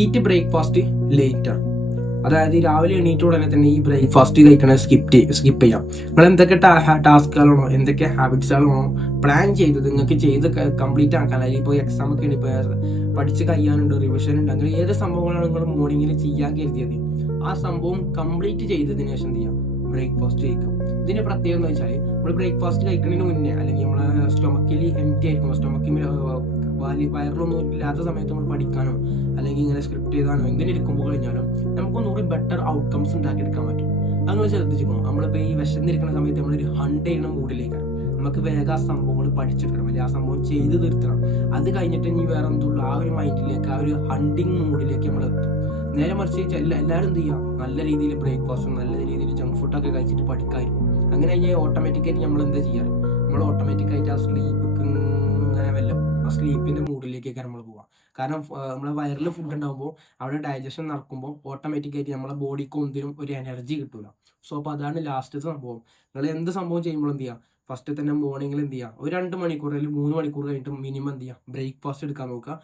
Eat breakfast later. അതായത് രാവിലെ എണീറ്റ ഉടനെ തന്നെ ഈ ബ്രേക്ക്ഫാസ്റ്റ് കഴിക്കണത് സ്കിപ്പ് ചെയ്യാം. നിങ്ങൾ എന്തൊക്കെ ടാസ്കുകളാണോ എന്തൊക്കെ ഹാബിറ്റ്സുകളാണോ പ്ലാൻ ചെയ്തത് നിങ്ങൾക്ക് ചെയ്ത് കംപ്ലീറ്റ് ആക്കാൻ, അല്ലെങ്കിൽ ഇപ്പോൾ എക്സാം ഒക്കെ ഉണ്ട്, ഇപ്പോൾ പഠിച്ച് കഴിയാനുണ്ട്, റിവിഷൻ ഉണ്ട്, അങ്ങനെ ഏത് സംഭവങ്ങളാണ് നിങ്ങൾ മോർണിംഗിൽ ചെയ്യാൻ കരുതിയത് ആ സംഭവം കംപ്ലീറ്റ് ചെയ്തതിനു ശേഷം എന്ത് ചെയ്യാം, ബ്രേക്ക്ഫാസ്റ്റ് കഴിക്കാം. ഇതിന്റെ പ്രത്യേകത എന്ന് വെച്ചാൽ നമ്മൾ ബ്രേക്ക്ഫാസ്റ്റ് കഴിക്കുന്നതിന് മുന്നേ, അല്ലെങ്കിൽ നമ്മളെ സ്റ്റൊമക്കിൽ എംറ്റി ആയിരിക്കും, സ്റ്റൊമക്കിൽ വയറിലൊന്നും ഇല്ലാത്ത സമയത്ത് നമ്മൾ പഠിക്കാനോ അല്ലെങ്കിൽ ഇങ്ങനെ സ്ക്രിപ്റ്റ് ചെയ്താനോ എന്തിനു ഇരിക്കുമ്പോൾ കഴിഞ്ഞാലും നമുക്കൊന്നുകൂടി ബെറ്റർ ഔട്ട്കംസ് ഉണ്ടാക്കിയെടുക്കാൻ പറ്റും. അങ്ങനെ ശ്രദ്ധിച്ചിരിക്കണം. നമ്മളിപ്പോൾ ഈ വിശന്നിരിക്കുന്ന സമയത്ത് നമ്മളൊരു ഹണ്ട് ചെയ്യണ മൂഡിലേക്കാണ്. നമുക്ക് വേഗം ആ സംഭവങ്ങൾ പഠിച്ചെടുക്കണം, അല്ലെങ്കിൽ ആ സംഭവം ചെയ്ത് തീർത്തണം. അത് കഴിഞ്ഞിട്ട് ഇനി വേറെ എന്തുള്ളൂ, ആ ഒരു മൈൻഡിലേക്ക്, ആ ഒരു ഹണ്ടിങ് മൂഡിലേക്ക് നമ്മൾ എത്തും. നേരെ മറിച്ച് എല്ലാവരും എന്ത് ചെയ്യുക, നല്ല രീതിയിൽ ബ്രേക്ക്ഫാസ്റ്റും നല്ല രീതിയിൽ ജങ്ക് ഫുഡൊക്കെ കഴിച്ചിട്ട് പഠിക്കാമായിരിക്കും. അങ്ങനെ കഴിഞ്ഞാൽ ഓട്ടോമാറ്റിക്കായിട്ട് നമ്മൾ എന്താ ചെയ്യാറ്, നമ്മൾ ഓട്ടോമാറ്റിക്കായിട്ട് ആ സ്ലീപ്പിന്റെ മൂഡിലേക്കൊക്കെ നമ്മൾ പോവാം. കാരണം നമ്മളെ വയറിൽ ഫുഡ് ഉണ്ടാകുമ്പോൾ അവിടെ ഡൈജഷൻ നടക്കുമ്പോൾ ഓട്ടോമാറ്റിക്കായിട്ട് നമ്മളെ ബോഡിക്ക് ഒന്നിനും ഒരു എനർജി കിട്ടൂല. സോ അപ്പോൾ അതാണ് ലാസ്റ്റത്തെ സംഭവം. നിങ്ങൾ എന്ത് സംഭവം ചെയ്യുമ്പോൾ എന്ത് ചെയ്യുക, ഫസ്റ്റ് തന്നെ മോർണിംഗിൽ എന്ത് ചെയ്യുക, ഒരു 2 മണിക്കൂർ അല്ലെങ്കിൽ 3 മണിക്കൂർ കഴിഞ്ഞിട്ട് മിനിമം എന്ത് ചെയ്യുക, ബ്രേക്ക്ഫാസ്റ്റ് എടുക്കാൻ നോക്കുക.